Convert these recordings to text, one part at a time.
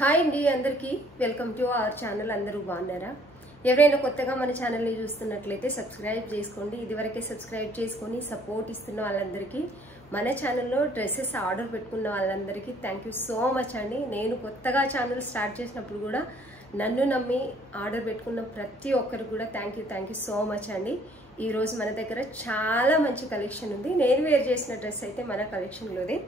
Hi అండి అందరికీ welcome to our channel. అందరూ బాగున్నారా? ఎవరైనా కొత్తగా మన ఛానల్ని చూస్తున్నట్లయితే సబ్స్క్రైబ్ చేసుకోండి. ఇదివరకే సబ్స్క్రైబ్ చేసుకొని సపోర్ట్ ఇస్తున్న వాళ్ళందరికీ, మన ఛానల్లో డ్రెస్సెస్ ఆర్డర్ పెట్టుకున్న వాళ్ళందరికీ థ్యాంక్ యూ సో మచ్ అండి. నేను కొత్తగా ఛానల్ స్టార్ట్ చేసినప్పుడు కూడా నన్ను నమ్మి ఆర్డర్ పెట్టుకున్న ప్రతి ఒక్కరికి కూడా థ్యాంక్ యూ సో మచ్ అండి. ఈరోజు మన దగ్గర చాలా మంచి కలెక్షన్ ఉంది. నేను వేర్ చేసిన డ్రెస్ అయితే మన కలెక్షన్లోదే.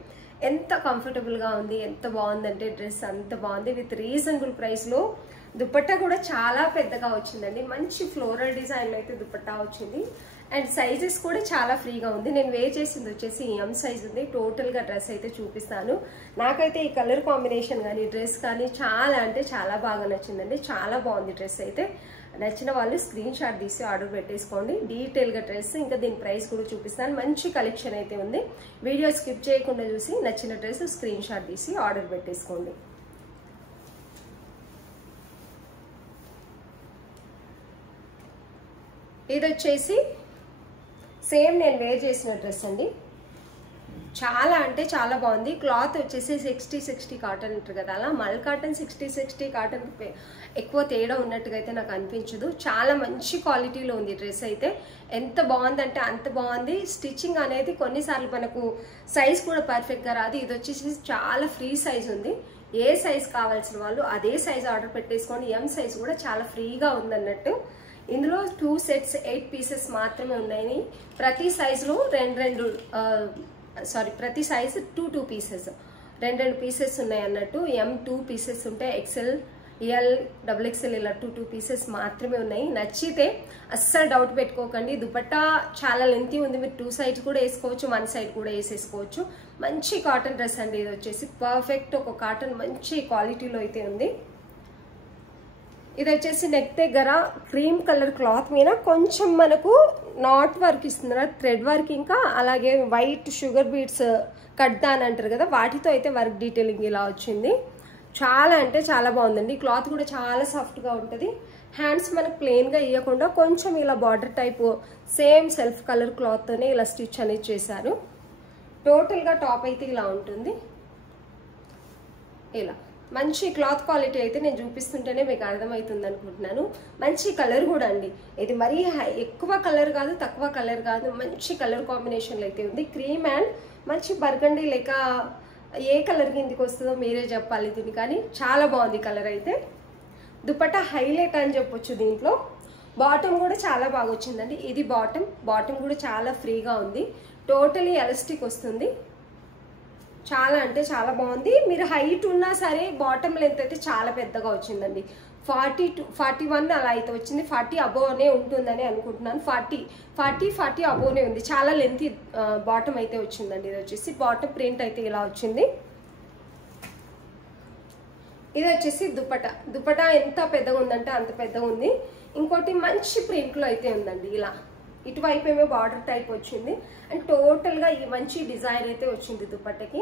ఎంత కంఫర్టబుల్గా ఉంది, ఎంత బాగుందంటే డ్రెస్ అంత బాగుంది. విత్ రీజనబుల్ ప్రైస్లో దుపట్టా కూడా చాలా పెద్దగా వచ్చిందండి. మంచి ఫ్లోరల్ డిజైన్లో అయితే దుపట్టా వచ్చింది. అండ్ సైజెస్ కూడా చాలా ఫ్రీగా ఉంది. నేను వేర్ చేసింది వచ్చేసి ఎం సైజ్ ఉంది. టోటల్గా డ్రెస్ అయితే చూపిస్తాను. నాకైతే ఈ కలర్ కాంబినేషన్ కానీ డ్రెస్ కానీ చాలా అంటే చాలా బాగా నచ్చిందండి. చాలా బాగుంది డ్రెస్ అయితే. నచ్చిన వాళ్ళు స్క్రీన్ షాట్ తీసి ఆర్డర్ పెట్టేసుకోండి. డీటెయిల్గా డ్రెస్ ఇంకా దీని ప్రైస్ కూడా చూపిస్తాను. మంచి కలెక్షన్ అయితే ఉంది. వీడియో స్కిప్ చేయకుండా చూసి నచ్చిన డ్రెస్ స్క్రీన్ షాట్ తీసి ఆర్డర్ పెట్టేసుకోండి. ఇది వచ్చేసి సేమ్ నేను వేర్ చేసిన డ్రెస్ అండి. చాలా అంటే చాలా బాగుంది. క్లాత్ వచ్చేసి 60-60 కాటన్ అంటారు కదా, అలా మల్ కాటన్ 60-60 కాటన్ ఎక్కువ తేడా ఉన్నట్టుగా అయితే నాకు అనిపించదు. చాలా మంచి క్వాలిటీలో ఉంది డ్రెస్ అయితే. ఎంత బాగుందంటే అంత బాగుంది. స్టిచ్చింగ్ అనేది కొన్నిసార్లు మనకు సైజ్ కూడా పర్ఫెక్ట్గా రాదు. ఇది వచ్చేసి చాలా ఫ్రీ సైజ్ ఉంది. ఏ సైజ్ కావాల్సిన వాళ్ళు అదే సైజ్ ఆర్డర్ పెట్టేసుకోండి. ఎం సైజ్ కూడా చాలా ఫ్రీగా ఉందన్నట్టు. ఇందులో 2 సెట్స్ 8 పీసెస్ మాత్రమే ఉన్నాయి. ప్రతి సైజులో ప్రతి సైజు 2 పీసెస్, 2 పీసెస్ ఉన్నాయి అన్నట్టు. ఎం 2 పీసెస్ ఉంటాయి, ఎక్సెల్, ఎల్, XXL ఇలా 2 పీసెస్ మాత్రమే ఉన్నాయి. నచ్చితే అస్సలు డౌట్ పెట్టుకోకండి. దుపట్టా చాలా లెంతీ ఉంది. మీరు 2 సైడ్స్ కూడా వేసుకోవచ్చు, 1 సైడ్ కూడా వేసేసుకోవచ్చు. మంచి కాటన్ డ్రెస్ అండి. ఇది వచ్చేసి పర్ఫెక్ట్ ఒక కాటన్ మంచి క్వాలిటీలో అయితే ఉంది. ఇది వచ్చేసి నెక్ దగ్గర క్రీమ్ కలర్ క్లాత్ మీద కొంచెం మనకు నాట్ వర్క్ ఇస్తున్నారు, థ్రెడ్ వర్క్, ఇంకా అలాగే వైట్ షుగర్ బీడ్స్ కట్ అని అంటారు కదా, వాటితో అయితే వర్క్ డీటెయిలింగ్ ఇలా వచ్చింది. చాలా అంటే చాలా బాగుందండి. క్లాత్ కూడా చాలా సాఫ్ట్గా ఉంటుంది. హ్యాండ్స్ మనకు ప్లెయిన్గా ఇవ్వకుండా కొంచెం ఇలా border type same self colour క్లాత్తోనే ఇలా స్టిచ్ అనేది చేశారు. టోటల్గా టాప్ అయితే ఇలా ఉంటుంది. ఇలా మంచి క్లాత్ క్వాలిటీ అయితే నేను చూపిస్తుంటేనే మీకు అర్థమవుతుంది అనుకుంటున్నాను. మంచి కలర్ కూడా అండి. ఇది మరీ ఎక్కువ కలర్ కాదు, తక్కువ కలర్ కాదు, మంచి కలర్ కాంబినేషన్లో అయితే ఉంది. క్రీమ్ అండ్ మంచి బర్గండీ లేక ఏ కలర్ కిందికి వస్తుందో మీరే చెప్పాలి దీన్ని, కానీ చాలా బాగుంది కలర్ అయితే. దుపట్టా హైలైట్ అని చెప్పొచ్చు. దీంట్లో బాటమ్ కూడా చాలా బాగా వచ్చిందండి. ఇది బాటమ్ కూడా చాలా ఫ్రీగా ఉంది. టోటలీ ఎలాస్టిక్ వస్తుంది. చాలా అంటే చాలా బాగుంది. మీరు హైట్ ఉన్నా సరే బాటమ్ లెంత్ అయితే చాలా పెద్దగా వచ్చిందండి. 41 అలా అయితే వచ్చింది. 40 అబోవ్నే ఉంటుందని అనుకుంటున్నాను. 40 అబోవ్నే ఉంది. చాలా లెంత్ బాటమ్ అయితే వచ్చిందండి. ఇది వచ్చేసి బాటమ్ ప్రింట్ అయితే ఇలా వచ్చింది. ఇది వచ్చేసి దుపట్టా ఎంత పెద్దగా ఉందంటే అంత పెద్దగా ఉంది. ఇంకోటి మంచి ప్రింట్లో అయితే ఉందండి. ఇలా ఇటువైపు ఏమో బార్డర్ టైప్ వచ్చింది. అండ్ టోటల్గా ఈ మంచి డిజైన్ అయితే వచ్చింది దుపట్టకి.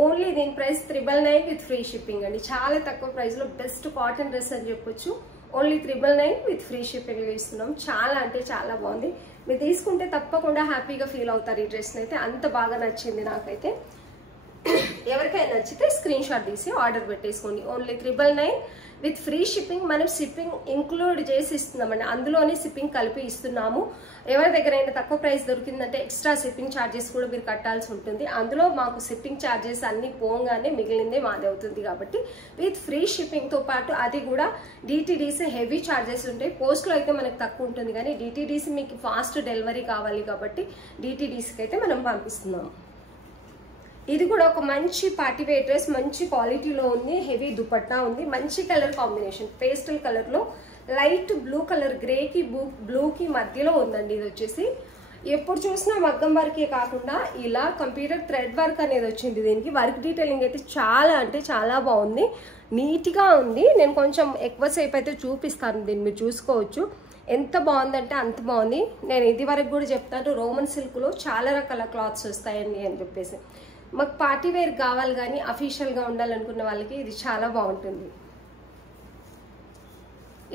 ఓన్లీ దీని ప్రైస్ 999 విత్ ఫ్రీ షిప్పింగ్ అండి. చాలా తక్కువ ప్రైస్లో బెస్ట్ కాటన్ డ్రెస్ అని చెప్పొచ్చు. ఓన్లీ 999 విత్ ఫ్రీ షిప్పింగ్ ఇస్తున్నాం. చాలా అంటే చాలా బాగుంది. మీరు తీసుకుంటే తప్పకుండా హ్యాపీగా ఫీల్ అవుతారు ఈ డ్రెస్ని అయితే. అంత బాగా నచ్చింది నాకైతే. ఎవరికైనా నచ్చితే స్క్రీన్ షాట్ తీసి ఆర్డర్ పెట్టేసుకోండి. Only 999 with free shipping. మనం షిప్పింగ్ ఇంక్లూడ్ చేసి ఇస్తున్నామండి. అందులోనే షిప్పింగ్ కలిపి ఇస్తున్నాము. ఎవరి దగ్గరైనా తక్కువ ప్రైస్ దొరికిందంటే ఎక్స్ట్రా షిప్పింగ్ ఛార్జెస్ కూడా మీరు కట్టాల్సి ఉంటుంది. అందులో మాకు షిప్పింగ్ ఛార్జెస్ అన్ని పోగానే మిగిలిందే మాది అవుతుంది. కాబట్టి విత్ ఫ్రీ షిప్పింగ్తో పాటు అది కూడా DTDC హెవీ ఛార్జెస్ ఉంటాయి. పోస్ట్లో అయితే మనకు తక్కువ ఉంటుంది, కానీ DTDC మీకు ఫాస్ట్ డెలివరీ కావాలి కాబట్టి DTDCకి అయితే మనం పంపిస్తున్నాము. ఇది కూడా ఒక మంచి పార్టీ వేర్ డ్రెస్, మంచి క్వాలిటీలో ఉంది. హెవీ దుపట్టా ఉంది. మంచి కలర్ కాంబినేషన్, పేస్టల్ కలర్లో లైట్ బ్లూ కలర్, గ్రేకి బ్లూకి మధ్యలో ఉందండి. ఇది వచ్చేసి ఎప్పుడు చూసినా మగ్గం వర్కే కాకుండా ఇలా కంప్యూటర్ థ్రెడ్ వర్క్ అనేది వచ్చింది. దీనికి వర్క్ డీటెయిలింగ్ అయితే చాలా అంటే చాలా బాగుంది. నీట్గా ఉంది. నేను కొంచెం ఎక్కువసేపు అయితే చూపిస్తాను దీన్ని, మీరు చూసుకోవచ్చు. ఎంత బాగుందంటే అంత బాగుంది. నేను ఇది వరకు కూడా చెప్తాను, రోమన్ సిల్క్లో చాలా రకాల క్లాత్స్ వస్తాయండి అని చెప్పేసి. మాకు పార్టీ వేర్ కావాలి కానీ అఫీషియల్గా ఉండాలనుకున్న వాళ్ళకి ఇది చాలా బాగుంటుంది.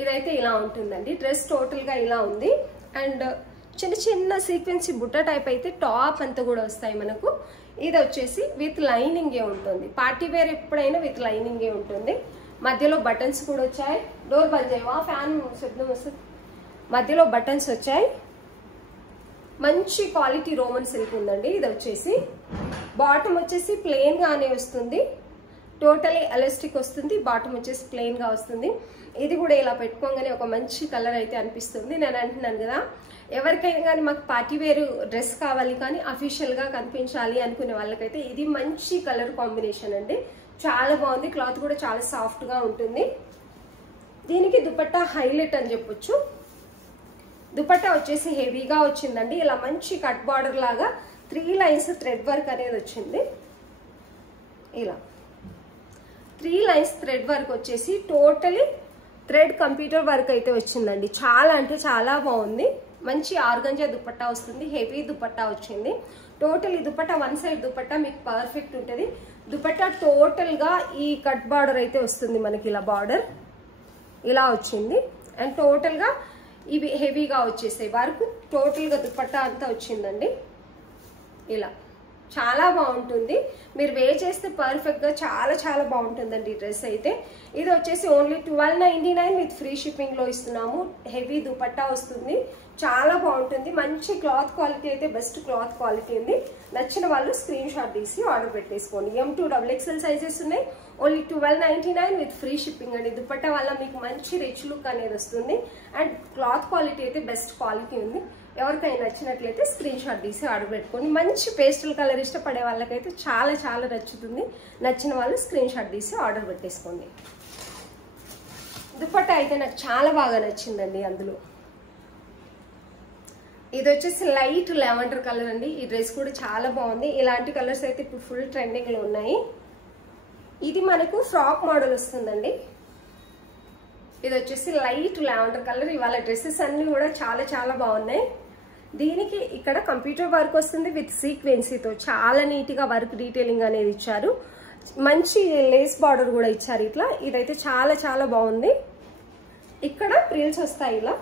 ఇదైతే ఇలా ఉంటుందండి. డ్రెస్ టోటల్గా ఇలా ఉంది. అండ్ చిన్న చిన్న సీక్వెన్సీ బుట్ట టైప్ అయితే టాప్ అంతా కూడా వస్తాయి మనకు. ఇది వచ్చేసి విత్ లైనింగే ఉంటుంది. పార్టీ వేర్ ఎప్పుడైనా విత్ లైనింగే ఉంటుంది. మధ్యలో బటన్స్ కూడా వచ్చాయి. డోర్ బంద్ చేయవా, ఫ్యాన్ శబ్దం వస్తుంది. మధ్యలో బటన్స్ వచ్చాయి. మంచి క్వాలిటీ రోమన్ సిల్క్ ఉందండి. ఇది వచ్చేసి బాటమ్ వచ్చేసి ప్లెయిన్ గానే వస్తుంది, టోటలీ ఎలాస్టిక్ వస్తుంది. బాటమ్ వచ్చేసి ప్లెయిన్ గా వస్తుంది. ఇది కూడా ఇలా పెట్టుకోగానే ఒక మంచి కలర్ అయితే అనిపిస్తుంది. నేను అంటున్నాను కదా, ఎవరికైనా కానీ మాకు పార్టీ వేర్ డ్రెస్ కావాలి కానీ అఫీషియల్ గా కనిపించాలి అనుకునే వాళ్ళకైతే ఇది మంచి కలర్ కాంబినేషన్ అండి. చాలా బాగుంది. క్లాత్ కూడా చాలా సాఫ్ట్ గా ఉంటుంది. దీనికి దుపట్టా హైలైట్ అని చెప్పొచ్చు. దుపట్టా వచ్చేసి హెవీగా వచ్చిందండి. ఇలా మంచి కట్ బార్డర్ లాగా 3 లైన్స్ థ్రెడ్ వర్క్ అనేది వచ్చింది. ఇలా 3 లైన్స్ థ్రెడ్ వర్క్ వచ్చేసి టోటలీ థ్రెడ్ కంప్యూటర్ వర్క్ అయితే వచ్చిందండి. చాలా అంటే చాలా బాగుంది. మంచి ఆర్గంజా దుపట్టా వస్తుంది. హెవీ దుపట్టా వచ్చింది. టోటల్ ఈ దుపట్టా వన్ సైడ్ దుపట్టా మీకు పర్ఫెక్ట్ ఉంటుంది. దుపట్టా టోటల్ గా ఈ కట్ బార్డర్ అయితే వస్తుంది మనకి. ఇలా బార్డర్ ఇలా వచ్చింది. అండ్ టోటల్ గా ఇవి హెవీగా వచ్చేసాయి. వర్క్ టోటల్ గా దుపట్టా అంతా వచ్చిందండి. ఇలా చాలా బాగుంటుంది. మీరు వేర్ చేస్తే పర్ఫెక్ట్ గా చాలా చాలా బాగుంటుందండి ఈ డ్రెస్ అయితే. ఇది వచ్చేసి ఓన్లీ 1299 విత్ ఫ్రీ షిప్పింగ్ లో ఇస్తున్నాము. హెవీ దుపట్టా వస్తుంది. చాలా బాగుంటుంది. మంచి క్లాత్ క్వాలిటీ అయితే బెస్ట్ క్లాత్ క్వాలిటీ ఉంది. నచ్చిన వాళ్ళు స్క్రీన్ షాట్ తీసి ఆర్డర్ పెట్టేసుకోండి. M2 XXL సైజెస్ ఉన్నాయి. ఓన్లీ 1299 విత్ ఫ్రీ షిప్పింగ్ అండి. దుపట్టా వల్ల మీకు మంచి రిచ్ లుక్ అనేది వస్తుంది. అండ్ క్లాత్ క్వాలిటీ అయితే బెస్ట్ క్వాలిటీ ఉంది. ఎవరికైనా నచ్చినట్లయితే స్క్రీన్ షాట్ తీసి ఆర్డర్ పెట్టుకోండి. మంచి పేస్టల్ కలర్ ఇష్టపడే వాళ్ళకైతే చాలా చాలా నచ్చుతుంది. నచ్చిన వాళ్ళు స్క్రీన్ షాట్ తీసి ఆర్డర్ పెట్టేసుకోండి. దుపట్టా అయితే నాకు చాలా బాగా నచ్చిందండి. అందులో ఇది వచ్చేసి లైట్ లెవెండర్ కలర్ అండి. ఈ డ్రెస్ కూడా చాలా బాగుంది. ఇలాంటి కలర్స్ అయితే ఇప్పుడు ఫుల్ ట్రెండింగ్ లో ఉన్నాయి. ఇది మనకు ఫ్రాక్ మోడల్ వస్తుందండి. ఇది వచ్చేసి లైట్ లావెండర్ కలర్. ఇవాళ డ్రెస్సెస్ అన్ని కూడా చాలా చాలా బాగున్నాయి. దీనికి ఇక్కడ కంప్యూటర్ వర్క్ వస్తుంది విత్ సీక్వెన్సీతో. చాలా నీట్ గా వర్క్ డీటెయిలింగ్ అనేది ఇచ్చారు. మంచి లేస్ బార్డర్ కూడా ఇచ్చారు ఇట్లా. ఇదైతే చాలా చాలా బాగుంది. ఇక్కడ ప్రిల్స్ వస్తాయి ఇలా.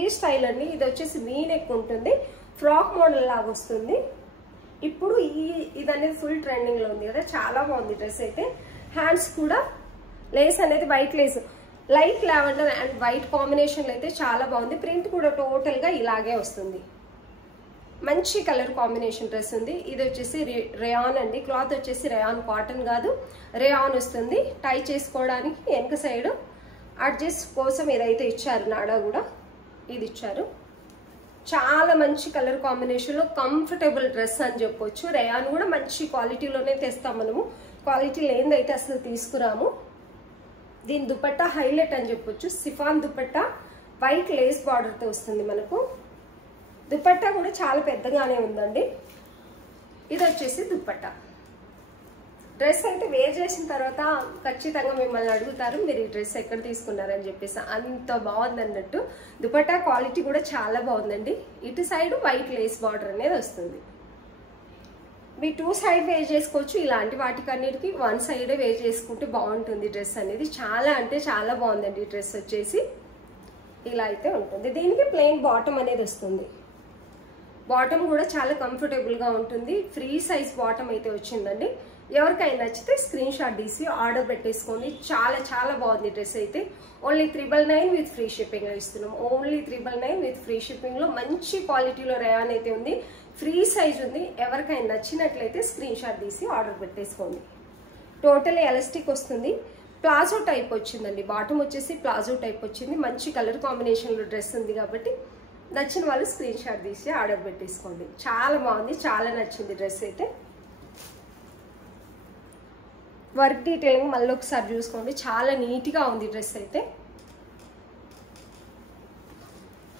ఈ స్టైల్ అండి. ఇది వచ్చేసి వీ నెక్ ఉంటుంది. ఫ్రాక్ మోడల్ లాగా వస్తుంది. ఇప్పుడు ఇది అనేది ఫుల్ ట్రెండింగ్ లో ఉంది కదా. చాలా బాగుంది డ్రెస్ అయితే. హ్యాండ్స్ కూడా లేస్ అనేది white Lay's, light lavender and white combination అయితే చాలా బాగుంది. ప్రింట్ కూడా టోటల్ గా ఇలాగే వస్తుంది. మంచి కలర్ కాంబినేషన్ డ్రెస్ ఉంది. ఇది వచ్చేసి రేయాన్ అండి. క్లాత్ వచ్చేసి రేయాన్, కాటన్ కాదు, రేయాన్ వస్తుంది. టై చేసుకోవడానికి వెనక సైడ్ అడ్జస్ట్ కోసం ఏదైతే ఇచ్చారు నాడా కూడా ఇది ఇచ్చారు. చాలా మంచి కలర్ కాంబినేషన్ లో కంఫర్టబుల్ డ్రెస్ అని చెప్పొచ్చు. రేయాన్ కూడా మంచి క్వాలిటీలోనే తెస్తాం మనము. క్వాలిటీ లేనిదైతే అసలు తీసుకురాము. దీని దుపట్టా హైలైట్ అని చెప్పొచ్చు. Chiffon dupatta white lace border తో వస్తుంది మనకు. దుపట్టా కూడా చాలా పెద్దగానే ఉందండి. ఇది వచ్చేసి దుపట్టా. డ్రెస్ అయితే వేర్ చేసిన తర్వాత ఖచ్చితంగా మిమ్మల్ని అడుగుతారు మీరు ఈ డ్రెస్ ఎక్కడ తీసుకున్నారని చెప్పేసి. అంత బాగుంది అన్నట్టు. దుపట్టా క్వాలిటీ కూడా చాలా బాగుందండి. ఇటు సైడ్ వైట్ లేస్ బార్డర్ అనేది వస్తుంది. మీ 2 సైడ్ వేర్ చేసుకోవచ్చు. ఇలాంటి వాటికన్నిటికి 1 సైడే వేర్ చేసుకుంటే బాగుంటుంది డ్రెస్ అనేది. చాలా అంటే చాలా బాగుందండి డ్రెస్ వచ్చేసి. ఇలా అయితే ఉంటుంది. దీనికి ప్లెయిన్ బాటమ్ అనేది వస్తుంది. బాటమ్ కూడా చాలా కంఫర్టబుల్ గా ఉంటుంది. ఫ్రీ సైజ్ బాటమ్ అయితే వచ్చిందండి. ఎవరికైనా నచ్చితే స్క్రీన్ షాట్ తీసి ఆర్డర్ పెట్టేసుకోండి. చాలా చాలా బాగుంది డ్రెస్ అయితే. ఓన్లీ 999 విత్ ఫ్రీ షిప్పింగ్ లో ఇస్తున్నాం. ఓన్లీ 999 విత్ ఫ్రీ షిప్పింగ్ లో మంచి క్వాలిటీలో రేయాన్ అయితే ఉంది. ఫ్రీ సైజ్ ఉంది. ఎవరికైనా నచ్చినట్లయితే స్క్రీన్ షాట్ తీసి ఆర్డర్ పెట్టేసుకోండి. టోటల్ ఎలాస్టిక్ వస్తుంది. ప్లాజో టైప్ వచ్చిందండి. బాటమ్ వచ్చేసి ప్లాజో టైప్ వచ్చింది. మంచి కలర్ కాంబినేషన్ లో డ్రెస్ ఉంది కాబట్టి నచ్చిన వాళ్ళు స్క్రీన్ షాట్ తీసి ఆర్డర్ పెట్టేసుకోండి. చాలా బాగుంది. చాలా నచ్చింది డ్రెస్ అయితే. వర్క్ డీటెయిలింగ్ మళ్ళీ ఒకసారి చూసుకోండి. చాలా నీట్ గా ఉంది డ్రెస్ అయితే.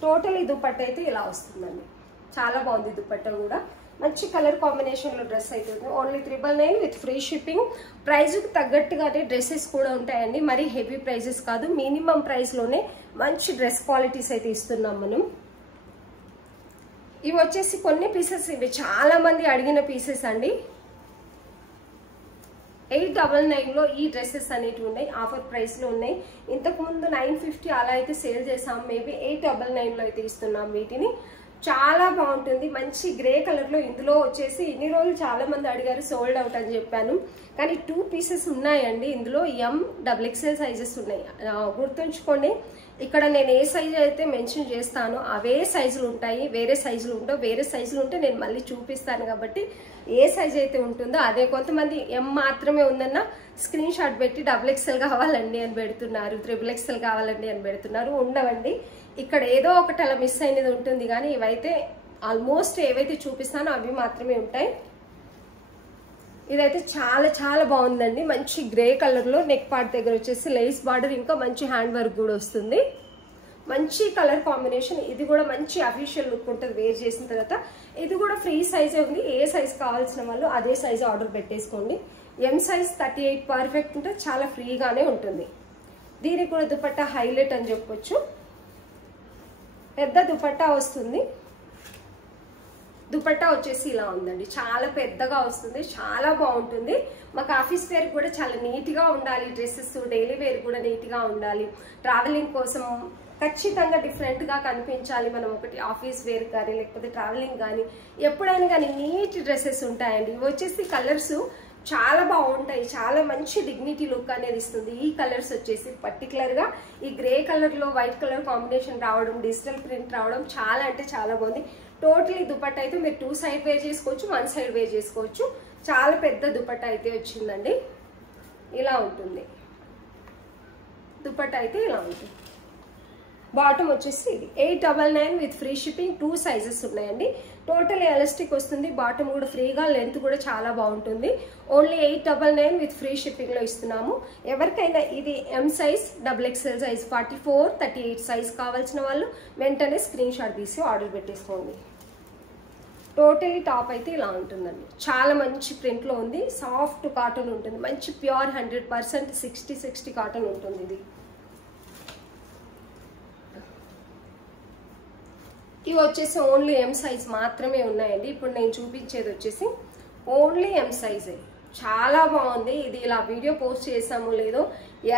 టోటల్ ఈ దుపట్టా అయితే ఇలా వస్తుందండి. చాలా బాగుంది దుపట్టా కూడా. మంచి కలర్ కాంబినేషన్ లో డ్రెస్ అయితే ఉంది. Only 999 with free shipping. Price కు తగ్గట్టుగానే డ్రెస్సెస్ కూడా ఉంటాయండి. మరి హెవీ ప్రైజెస్ కాదు. మినిమం ప్రైస్ లోనే మంచి డ్రెస్ క్వాలిటీస్ అయితే ఇస్తున్నాం మనం. ఇవి వచ్చేసి కొన్ని పీసెస్. ఇవి చాలా మంది అడిగిన పీసెస్ అండి. 899 లో ఈ డ్రెస్సెస్ అనేటివి ఉన్నాయి. ఆఫర్ ప్రైస్ లో ఉన్నాయి. ఇంతకు ముందు 950 అలా అయితే సేల్ చేసాం. మేబీ 899 లో అయితే ఇస్తున్నాం వీటిని. చాలా బాగుంటుంది. మంచి గ్రే కలర్ లో ఇందులో వచ్చేసి ఇన్ని రోజులు చాలా మంది అడిగారు, సోల్డ్ అవుట్ అని చెప్పాను. కానీ 2 పీసెస్ ఉన్నాయండి ఇందులో. XXL సైజెస్ ఉన్నాయి. గుర్తుంచుకోండి, ఇక్కడ నేను ఏ సైజు అయితే మెన్షన్ చేస్తానో అవే సైజులు ఉంటాయి, వేరే సైజులు ఉండవు. వేరే సైజులు ఉంటే నేను మళ్ళీ చూపిస్తాను కాబట్టి ఏ సైజ్ అయితే ఉంటుందో అదే. కొంతమంది M మాత్రమే ఉందన్న స్క్రీన్ షాట్ పెట్టి XXL కావాలండి అని పెడుతున్నారు, XXL కావాలండి అని పెడుతున్నారు. ఉండవండి, ఇక్కడ ఏదో ఒకటి అలా మిస్ అయినది ఉంటుంది. కానీ ఇవైతే ఆల్మోస్ట్ ఏవైతే చూపిస్తానో అవి మాత్రమే ఉంటాయి. ఇదైతే చాలా చాలా బాగుందండి. మంచి గ్రే కలర్ లో నెక్ పార్ట్ దగ్గర వచ్చేసి లేస్ బార్డర్, ఇంకా మంచి హ్యాండ్ వర్క్ కూడా వస్తుంది. మంచి కలర్ కాంబినేషన్. ఇది కూడా మంచి అఫీషియల్ లుక్ ఉంటుంది వేర్ చేసిన తర్వాత. ఇది కూడా ఫ్రీ సైజే ఉంది. ఏ సైజ్ కావాల్సిన వాళ్ళు అదే సైజ్ ఆర్డర్ పెట్టేసుకోండి. M సైజ్ 38 పర్ఫెక్ట్ ఉంటే చాలా ఫ్రీగానే ఉంటుంది. దీనికి కూడా దుపట్టా హైలైట్ అని చెప్పొచ్చు. పెద్ద దుపట్టా వస్తుంది. దుపట్టా వచ్చేసి ఇలా ఉందండి, చాలా పెద్దగా వస్తుంది, చాలా బాగుంటుంది. మాకు ఆఫీస్ వేర్ కూడా చాలా నీట్ గా ఉండాలి, డ్రెస్సెస్ డైలీ వేర్ కూడా నీట్ గా ఉండాలి. ట్రావెలింగ్ కోసం ఖచ్చితంగా డిఫరెంట్ గా కనిపించాలి. మనం ఒకటి ఆఫీస్ వేర్ కానీ లేకపోతే ట్రావెలింగ్ కానీ ఎప్పుడైనా కానీ నీట్ డ్రెస్సెస్ ఉంటాయండి. ఇవి వచ్చేసి కలర్స్ చాలా బాగుంటాయి, చాలా మంచి డిగ్నిటీ లుక్ అనేది ఇస్తుంది. ఈ కలర్స్ వచ్చేసి పర్టికులర్ గా ఈ గ్రే కలర్ లో వైట్ కలర్ కాంబినేషన్ రావడం, డిజిటల్ ప్రింట్ రావడం చాలా అంటే చాలా బాగుంది. టోటలీ దుపట్టా అయితే మీరు 2 సైడ్ వేర్ చేసుకోవచ్చు, 1 సైడ్ వేర్ చేసుకోవచ్చు. చాలా పెద్ద దుపట్టా అయితే వచ్చిందండి. ఇలా ఉంటుంది దుపట్టా అయితే, ఇలా ఉంటుంది. బాటమ్ వచ్చేసి ఇది 899 విత్ ఫ్రీ షిప్పింగ్. 2 సైజెస్ ఉన్నాయండి. టోటల్ ఎలాస్టిక్ వస్తుంది. బాటమ్ కూడా ఫ్రీగా, లెంత్ కూడా చాలా బాగుంటుంది. ఓన్లీ 899 విత్ ఫ్రీ షిప్పింగ్ లో ఇస్తున్నాము. ఎవరికైనా ఇది M size, XXL size 44, 38 size కావాల్సిన వాళ్ళు వెంటనే స్క్రీన్ షాట్ తీసి ఆర్డర్ పెట్టేసుకోండి. టోటలీ టాప్ అయితే ఇలా ఉంటుందండి. చాలా మంచి ప్రింట్ లో ఉంది. సాఫ్ట్ కాటన్ ఉంటుంది, మంచి ప్యూర్ 100% 60 కాటన్ ఉంటుంది. ఇది ఇవి వచ్చేసి ఓన్లీ M సైజ్ మాత్రమే ఉన్నాయండి. ఇప్పుడు నేను చూపించేది వచ్చేసి ఓన్లీ M సైజే. చాలా బాగుంది. ఇది ఇలా వీడియో పోస్ట్ చేసాము లేదో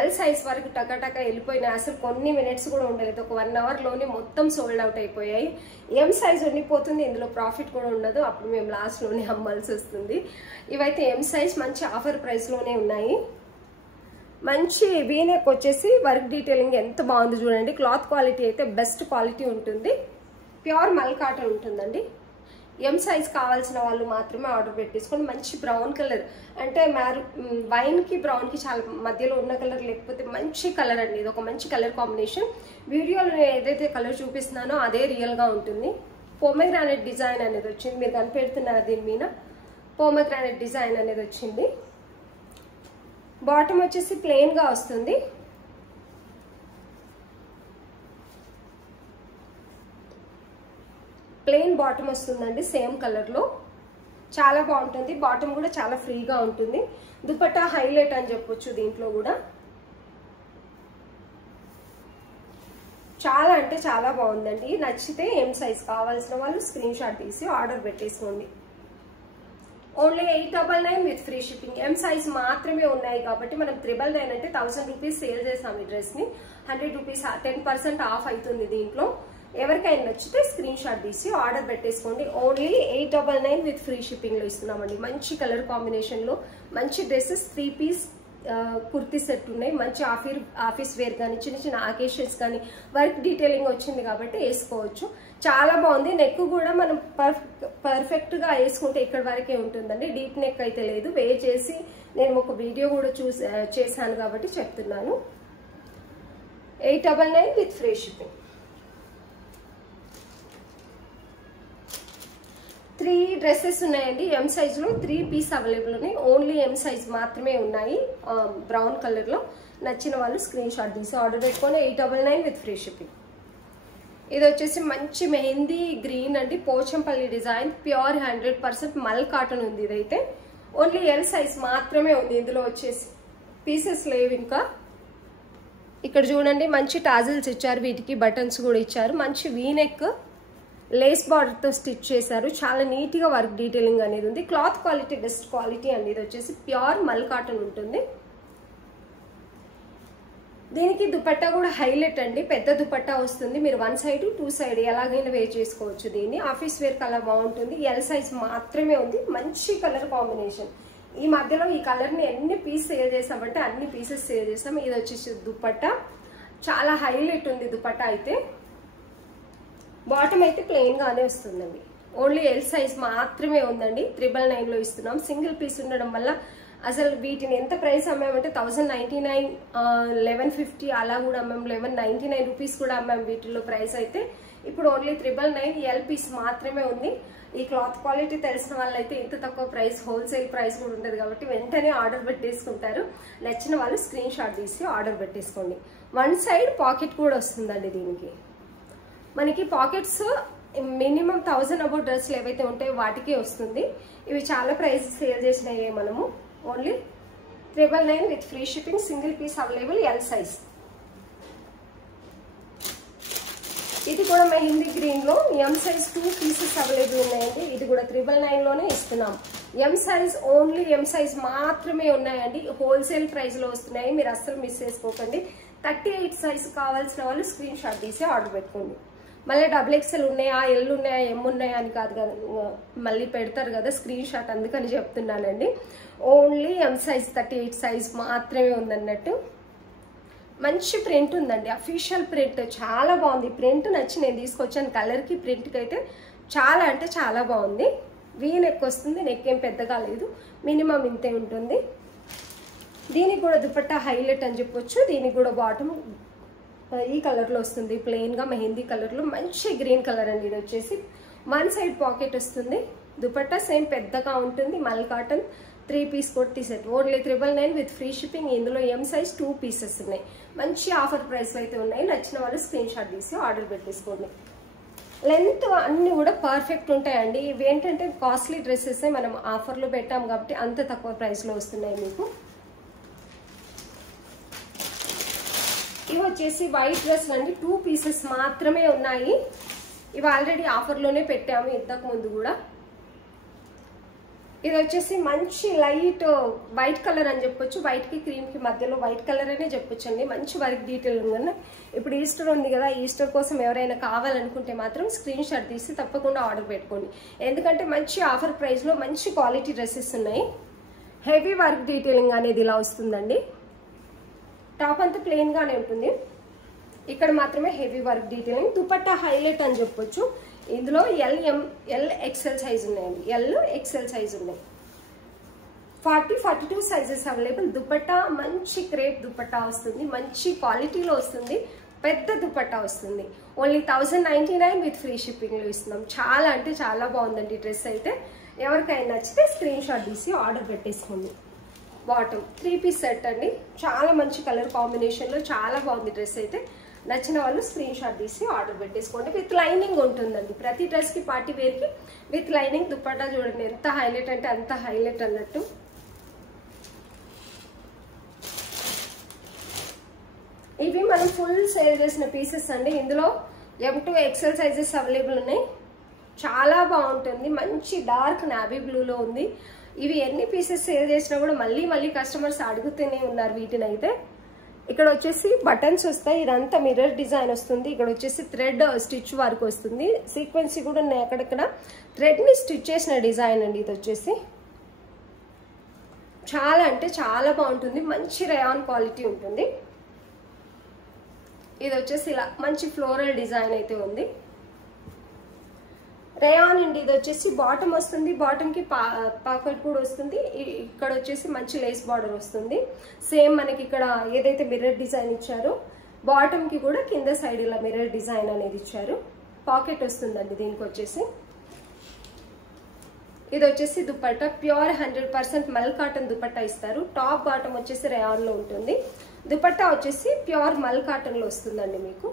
L సైజ్ వరకు టకటక వెళ్ళిపోయినాయి. అసలు కొన్ని మినిట్స్ కూడా ఉండలేదు, ఒక 1 అవర్ లోనే మొత్తం సోల్డ్ అవుట్ అయిపోయాయి. M సైజ్ ఉండిపోతుంది, ఇందులో ప్రాఫిట్ కూడా ఉండదు, అప్పుడు మేము లాస్ట్ లోనే అమ్మాల్సి వస్తుంది. ఇవైతే M సైజ్ మంచి ఆఫర్ ప్రైస్ లోనే ఉన్నాయి. మంచి వీనెక్ వచ్చేసి వర్క్ డీటెయిలింగ్ ఎంత బాగుంది చూడండి. క్లాత్ క్వాలిటీ అయితే బెస్ట్ క్వాలిటీ ఉంటుంది. ప్యూర్ మల్ కాటన్ ఉంటుందండి. M సైజ్ కావాల్సిన వాళ్ళు మాత్రమే ఆర్డర్ పెట్టేసుకోండి. మంచి బ్రౌన్ కలర్, అంటే వైన్ కి బ్రౌన్ కి చాలా మధ్యలో ఉన్న కలర్, లేకపోతే మంచి కలర్ అండి. ఇది ఒక మంచి కలర్ కాంబినేషన్. వీడియోలో నేను ఏదైతే కలర్ చూపిస్తున్నానో అదే రియల్ గా ఉంటుంది. పోమోగ్రానైట్ డిజైన్ అనేది వచ్చింది, మీరు కనిపెడుతున్నారు దీని మీద. పోమోగ్రానైట్ డిజైన్ అనేది వచ్చింది. బాటమ్ వచ్చేసి ప్లెయిన్ గా వస్తుంది. ప్లెయిన్ బాటమ్ వస్తుందండి, సేమ్ కలర్ లో. చాలా బాగుంటుంది. బాటమ్ కూడా చాలా ఫ్రీగా ఉంటుంది. దుపట్టా హైలైట్ అని చెప్పొచ్చు. దీంట్లో కూడా చాలా అంటే చాలా బాగుందండి. నచ్చితే M సైజ్ కావాల్సిన వాళ్ళు స్క్రీన్ షాట్ తీసి ఆర్డర్ పెట్టేసుకోండి. Only 899 with free shipping. M size మాత్రమే ఉన్నాయి కాబట్టి మనం 999 అంటే 1000 రూపీస్ సేల్ చేసాం. ఈ డ్రెస్ ని 100 రూపీస్ 10% ఆఫ్ అవుతుంది దీంట్లో. ఎవరికైనా నచ్చితే స్క్రీన్ షాట్ తీసి ఆర్డర్ పెట్టేసుకోండి. ఓన్లీ 899 విత్ ఫ్రీ షిప్పింగ్ లో ఇస్తున్నామండి. మంచి కలర్ కాంబినేషన్ లో మంచి డ్రెస్సెస్ 3 పీస్ కుర్తీ సెట్ ఉన్నాయి. మంచి ఆఫీస్ వేర్ కానీ చిన్న చిన్న అకేషన్స్ కానీ వర్క్ డీటెయిలింగ్ వచ్చింది కాబట్టి వేసుకోవచ్చు. చాలా బాగుంది. నెక్ కూడా మనం పర్ఫెక్ట్ గా వేసుకుంటే ఇక్కడ వరకే ఉంటుందండి, డీప్ నెక్ అయితే లేదు. వేర్ చేసి నేను ఒక వీడియో కూడా చేశాను కాబట్టి చెప్తున్నాను. 899 విత్ ఫ్రీ షిప్పింగ్. 3 డ్రెస్సెస్ ఉన్నాయండి. M సైజ్ లో 3 పీస్ అవైలబుల్ ఉన్నాయి. ఓన్లీ M సైజ్ మాత్రమే ఉన్నాయి. బ్రౌన్ కలర్ లో నచ్చిన వాళ్ళు స్క్రీన్ షాట్ తీసి ఆర్డర్ పెట్టుకొని 899 విత్ ఫ్రీ షిప్పింగ్. ఇది వచ్చేసి మంచి మెహందీ గ్రీన్ అండి, పోచంపల్లి డిజైన్, ప్యూర్ 100% మల్ కాటన్ ఉంది. ఇదైతే ఓన్లీ L సైజ్ మాత్రమే ఉంది. ఇందులో వచ్చేసి పీసెస్ లేవు ఇంకా. ఇక్కడ చూడండి మంచి టాజిల్స్ ఇచ్చారు, వీటికి బటన్స్ కూడా ఇచ్చారు. మంచి వీనెక్ లేస్ బార్డర్ తో స్టిచ్ చేశారు. చాలా నీట్ గా వర్క్ డీటెయిలింగ్ అనేది ఉంది. క్లాత్ క్వాలిటీ బెస్ట్ క్వాలిటీ అండి. ఇది వచ్చేసి ప్యూర్ మల్ కాటన్ ఉంటుంది. దీనికి దుపట్టా కూడా హైలైట్ అండి, పెద్ద దుపట్టా వస్తుంది. మీరు 1 సైడ్ 2 సైడ్ ఎలాగైనా వేర్ చేసుకోవచ్చు. దీన్ని ఆఫీస్ వేర్ కలర్ బాగుంటుంది. ఎల్ సైజ్ మాత్రమే ఉంది. మంచి కలర్ కాంబినేషన్. ఈ మధ్యలో ఈ కలర్ ని ఎన్ని పీస్ సేల్ చేసామంటే అన్ని పీసెస్ సేల్ చేసాం. ఇది వచ్చేసి దుపట్టా, చాలా హైలైట్ ఉంది దుపట్టా అయితే. బాటమ్ అయితే ప్లెయిన్ గానే వస్తుందండి. ఓన్లీ ఎల్ సైజ్ మాత్రమే ఉందండి. 999 లో ఇస్తున్నాం. సింగిల్ పీస్ ఉండడం వల్ల అసలు వీటిని ఎంత ప్రైస్ అమ్మామంటే 1099, 1150 అలా కూడా అమ్మాం. 1199 రూపీస్ కూడా అమ్మాం వీటిల్లో ప్రైస్ అయితే. ఇప్పుడు ఓన్లీ 999 ఎల్ పీస్ మాత్రమే ఉంది. ఈ క్లాత్ క్వాలిటీ తెలిసిన వాళ్ళైతే ఇంత తక్కువ ప్రైస్ హోల్సేల్ ప్రైస్ కూడా ఉండదు కాబట్టి వెంటనే ఆర్డర్ పెట్టేసుకుంటారు. నచ్చిన వాళ్ళు స్క్రీన్ షాట్ తీసి ఆర్డర్ పెట్టేసుకోండి. 1 సైడ్ పాకెట్ కూడా వస్తుందండి. దీనికి మనకి పాకెట్స్ మినిమం 1000 అబౌట్ డ్రెస్లు ఏవైతే ఉంటాయో వాటికే వస్తుంది. ఇవి చాలా ప్రైస్ సేల్ చేసినాయి మనము. Only 999 with free shipping. Single piece available L size. ఇది కూడా మెహందీ గ్రీన్ లో ఎం సైజ్ 2 పీసెస్ అవైలబుల్ ఉన్నాయండి. ఇది కూడా 999 లోనే ఇస్తున్నాం. M size only M size మాత్రమే ఉన్నాయండి. హోల్సేల్ ప్రైస్ లో వస్తున్నాయి. మీరు అస్సలు మిస్ చేసుకోకండి. 38 సైజ్ కావాల్సిన వాళ్ళు స్క్రీన్ షాట్ తీసి ఆర్డర్ పెట్టుకోండి. మళ్ళీ XXL ఉన్నాయా, ఎల్ ఉన్నాయా, ఎం ఉన్నాయా అని కాదు కదా, మళ్ళీ పెడతారు కదా స్క్రీన్ షాట్, అందుకని చెప్తున్నానండి. ఓన్లీ ఎం సైజ్ 38 సైజ్ మాత్రమే ఉందన్నట్టు. మంచి ప్రింట్ ఉందండి, అఫీషియల్ ప్రింట్. చాలా బాగుంది. ప్రింట్ నచ్చి నేను తీసుకొచ్చాను. కలర్కి ప్రింట్కి అయితే చాలా అంటే చాలా బాగుంది. వీ నెక్ వస్తుంది. నెక్ ఏం పెద్దగా లేదు, మినిమం ఇంతే ఉంటుంది. దీనికి కూడా దుపట్టా హైలైట్ అని చెప్పొచ్చు. దీనికి కూడా బాటమ్ ఈ కలర్ లో వస్తుంది. ప్లెయిన్ గా మెహందీ కలర్ లో మంచి గ్రీన్ కలర్ అండి. ఇది వచ్చేసి 1 సైడ్ పాకెట్ వస్తుంది. దుపట్టా సేమ్ పెద్దగా ఉంటుంది. మల్ కాటన్ 3 పీస్ కొట్టి set. Only 999 with free shipping. ఇందులో ఎం సైజ్ 2 పీసెస్ ఉన్నాయి. మంచి ఆఫర్ ప్రైస్ అయితే ఉన్నాయి. నచ్చిన వాళ్ళు స్క్రీన్ షాట్ తీసి ఆర్డర్ పెట్టేసుకోండి. లెంత్ అన్ని కూడా పర్ఫెక్ట్ ఉంటాయండి. ఇవి ఏంటంటే కాస్ట్లీ డ్రెస్సెస్ మనం ఆఫర్లో పెట్టాం కాబట్టి అంత తక్కువ ప్రైస్ లో వస్తున్నాయి మీకు. ఇవి వచ్చేసి వైట్ డ్రెస్ అండి. 2 పీసెస్ మాత్రమే ఉన్నాయి. ఇవి ఆల్రెడీ ఆఫర్లోనే పెట్టాము ఇంతకు ముందు కూడా. ఇది వచ్చేసి మంచి లైట్ వైట్ కలర్ అని చెప్పొచ్చు. వైట్ కి క్రీమ్ కి మధ్యలో వైట్ కలర్ అనే చెప్పొచ్చు అండి. మంచి వర్క్ డీటెయిల్ ఉంది. ఇప్పుడు ఈస్టర్ ఉంది కదా, ఈస్టర్ కోసం ఎవరైనా కావాలనుకుంటే మాత్రం స్క్రీన్ షాట్ తీసి తప్పకుండా ఆర్డర్ పెట్టుకోండి. ఎందుకంటే మంచి ఆఫర్ ప్రైస్ లో మంచి క్వాలిటీ డ్రెస్సెస్ ఉన్నాయి. హెవీ వర్క్ డీటెయిలింగ్ అనేది ఇలా వస్తుందండి. టాప్ అంతా ప్లెయిన్ గానే ఉంటుంది. ఇక్కడ మాత్రమే heavy work detailing. Dupatta highlight అని చెప్పొచ్చు. ఇందులో ఎల్ XL సైజ్ ఉన్నాయండి. ఎల్ XL సైజ్ ఉన్నాయి. 40, 42 సైజెస్ అవైలబుల్. దుపట్టా మంచి క్రేప్ దుపట్టా వస్తుంది. మంచి క్వాలిటీలో వస్తుంది. పెద్ద దుపట్టా వస్తుంది. ఓన్లీ 1099 విత్ ఫ్రీ షిప్పింగ్ లో ఇస్తున్నాం. చాలా అంటే చాలా బాగుందండి డ్రెస్ అయితే. ఎవరికైనా నచ్చితే స్క్రీన్ షాట్ తీసి ఆర్డర్ పెట్టేసుకోండి. బాటమ్ 3 పీస్ సెట్ అండి. చాలా మంచి కలర్ కాంబినేషన్ లో చాలా బాగుంది డ్రెస్ అయితే. నచ్చిన వాళ్ళు స్క్రీన్ షాట్ తీసి ఆర్డర్ పెట్టేసుకోండి. విత్ లైనింగ్ ఉంటుందండి. ప్రతి డ్రెస్ కి పార్టీ వేర్ కి విత్ లైనింగ్. దుపట్టా చూడండి ఎంత హైలైట్ అంటే అంత హైలైట్ అన్నట్టు. ఇవి మనం ఫుల్ సేల్ చేసిన పీసెస్ అండి. ఇందులో M to XL sizes available ఉన్నాయి. చాలా బాగుంటుంది. మంచి డార్క్ నావీ బ్లూలో ఉంది. ఇవి ఎన్ని పీసెస్ సేల్ చేసినా కూడా మళ్ళీ కస్టమర్స్ అడుగుతూనే ఉన్నారు వీటిని అయితే. ఇక్కడ వచ్చేసి బటన్స్ వస్తాయి. ఇదంతా మిర్రర్ డిజైన్ వస్తుంది. ఇక్కడ వచ్చేసి థ్రెడ్ స్టిచ్ వర్క్ వస్తుంది. సీక్వెన్సీ కూడా ఉన్నాయి. అక్కడక్కడ థ్రెడ్ ని స్టిచ్ చేసిన డిజైన్ అండి. ఇది వచ్చేసి చాలా అంటే చాలా బాగుంటుంది. మంచి రేయాన్ క్వాలిటీ ఉంటుంది. ఇది వచ్చేసి ఇలా మంచి ఫ్లోరల్ డిజైన్ అయితే ఉంది. రేయాన్ అండి. ఇది వచ్చేసి బాటమ్ వస్తుంది. బాటమ్ కి పాకెట్ కూడా వస్తుంది. ఇక్కడ వచ్చేసి మంచి లేస్ బార్డర్ వస్తుంది. సేమ్ మనకి ఇక్కడ ఏదైతే మిర్రర్ డిజైన్ ఇచ్చారో బాటమ్ కి కూడా కింద సైడ్ ఇలా మిర్రర్ డిజైన్ అనేది ఇచ్చారు. పాకెట్ వస్తుందండి దీనికి వచ్చేసి. ఇది వచ్చేసి దుపట్టా ప్యూర్ 100% మల్ కాటన్ దుపట్టా ఇస్తారు. టాప్ బాటమ్ వచ్చేసి రేయాన్ లో ఉంటుంది. దుపట్టా వచ్చేసి ప్యూర్ మల్ కాటన్ లో వస్తుందండి మీకు.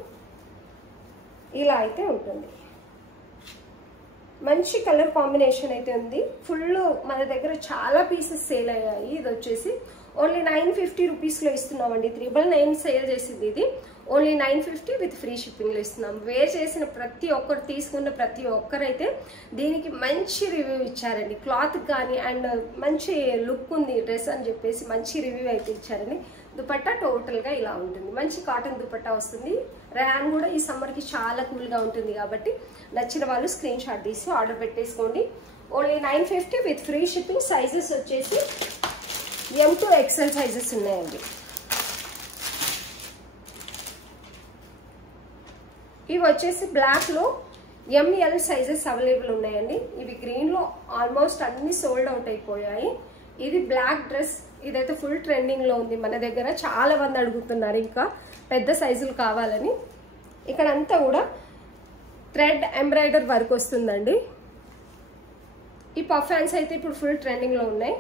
ఇలా అయితే ఉంటుంది. మంచి కలర్ కాంబినేషన్ అయితే ఉంది. ఫుల్ మన దగ్గర చాలా పీసెస్ సేల్ అయ్యాయి. ఇది వచ్చేసి ఓన్లీ 950 రూపీస్ లో ఇస్తున్నామండి. 999 సేల్ చేసింది ఇది. ఓన్లీ 950 విత్ ఫ్రీ షిప్పింగ్ లో ఇస్తున్నాం. వేర్ చేసిన ప్రతి ఒక్కరు తీసుకున్న ప్రతి ఒక్కరైతే దీనికి మంచి రివ్యూ ఇచ్చారండి. క్లాత్ కానీ అండ్ మంచి లుక్ ఉంది డ్రెస్ అని చెప్పేసి మంచి రివ్యూ అయితే ఇచ్చారండి. దుపట్టా టోటల్ గా ఇలా ఉంటుంది. మంచి కాటన్ దుపట్టా వస్తుంది. ర్యాన్ కూడా ఈ సమ్మర్ కి చాలా కూల్ గా ఉంటుంది కాబట్టి నచ్చిన వాళ్ళు స్క్రీన్ షాట్ తీసి ఆర్డర్ పెట్టేసుకోండి. Only 950 with free shipping. Sizes వచ్చేసి M to XL సైజెస్ ఉన్నాయండి. ఇవి వచ్చేసి బ్లాక్ లో ML సైజెస్ అవైలబుల్ ఉన్నాయండి. ఇవి గ్రీన్ లో ఆల్మోస్ట్ అన్ని సోల్డ్ అవుట్ అయిపోయాయి. ఇది బ్లాక్ డ్రెస్, ఇదైతే ఫుల్ ట్రెండింగ్ లో ఉంది మన దగ్గర. చాలా మంది అడుగుతున్నారు ఇంకా పెద్ద సైజులు కావాలని. ఇక్కడ అంతా కూడా థ్రెడ్ ఎంబ్రాయిడర్ వర్క్ వస్తుందండి. ఈ పఫ్ హ్యాండ్స్ అయితే ఇప్పుడు ఫుల్ ట్రెండింగ్ లో ఉన్నాయి.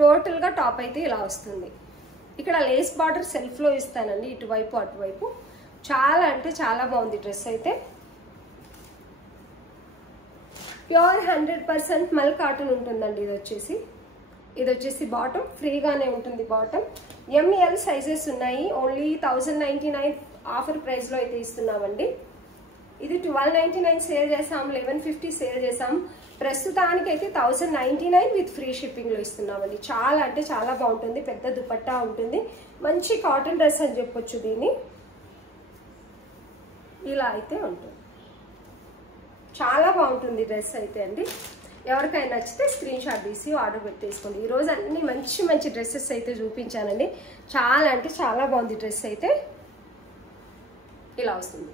టోటల్ గా టాప్ అయితే ఇలా వస్తుంది. ఇక్కడ లేస్ బార్డర్ సెల్ఫ్ లో ఇస్తానండి, ఇటువైపు అటువైపు. చాలా అంటే చాలా బాగుంది డ్రెస్ అయితే. ప్యూర్ 100% మల్ కాటన్ ఉంటుందండి. ఇది వచ్చేసి బాటమ్ ఫ్రీగానే ఉంటుంది. బాటమ్ ML సైజెస్ ఉన్నాయి. ఓన్లీ 1099 ఆఫర్ ప్రైస్ లో అయితే ఇస్తున్నామండి. ఇది 1299 సేల్ చేసాం, 1150 సేల్ చేసాం. ప్రస్తుతానికి అయితే 1099 విత్ ఫ్రీ షిప్పింగ్ లో ఇస్తున్నామండి. చాలా అంటే చాలా బాగుంటుంది. పెద్ద దుపట్టా ఉంటుంది. మంచి కాటన్ డ్రెస్ అని చెప్పొచ్చు దీన్ని. ఇలా అయితే ఉంటుంది. చాలా బాగుంటుంది డ్రెస్ అయితే అండి. ఎవరికైనా నచ్చితే స్క్రీన్ షాట్ తీసి ఆర్డర్ పెట్టేసుకోండి. ఈరోజు అన్ని మంచి మంచి డ్రెస్సెస్ అయితే చూపించానండి. చాలా అంటే చాలా బాగుంది డ్రెస్ అయితే. ఇలా వస్తుంది.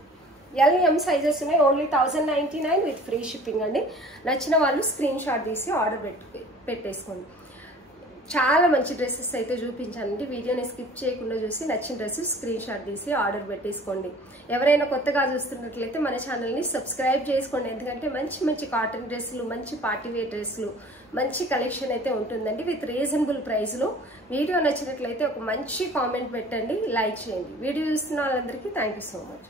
LM సైజెస్ ఉన్నాయి. ఓన్లీ 1099 విత్ ఫ్రీ షిప్పింగ్ అండి. నచ్చిన వాళ్ళు స్క్రీన్ షాట్ తీసి ఆర్డర్ పెట్టేసుకోండి. చాలా మంచి డ్రెస్సెస్ అయితే చూపించానండి. వీడియోని స్కిప్ చేయకుండా చూసి నచ్చిన డ్రెస్సెస్ స్క్రీన్ షాట్ తీసి ఆర్డర్ పెట్టేసుకోండి. ఎవరైనా కొత్తగా చూస్తున్నట్లయితే మన ఛానల్ని సబ్స్క్రైబ్ చేసుకోండి. ఎందుకంటే మంచి మంచి కాటన్ డ్రెస్సులు, మంచి పార్టీవేర్ డ్రెస్సులు, మంచి కలెక్షన్ అయితే ఉంటుందండి విత్ రీజనబుల్ ప్రైస్లో. వీడియో నచ్చినట్లయితే ఒక మంచి కామెంట్ పెట్టండి, లైక్ చేయండి. వీడియో చూస్తున్న వాళ్ళందరికీ థ్యాంక్ యూ సో మచ్.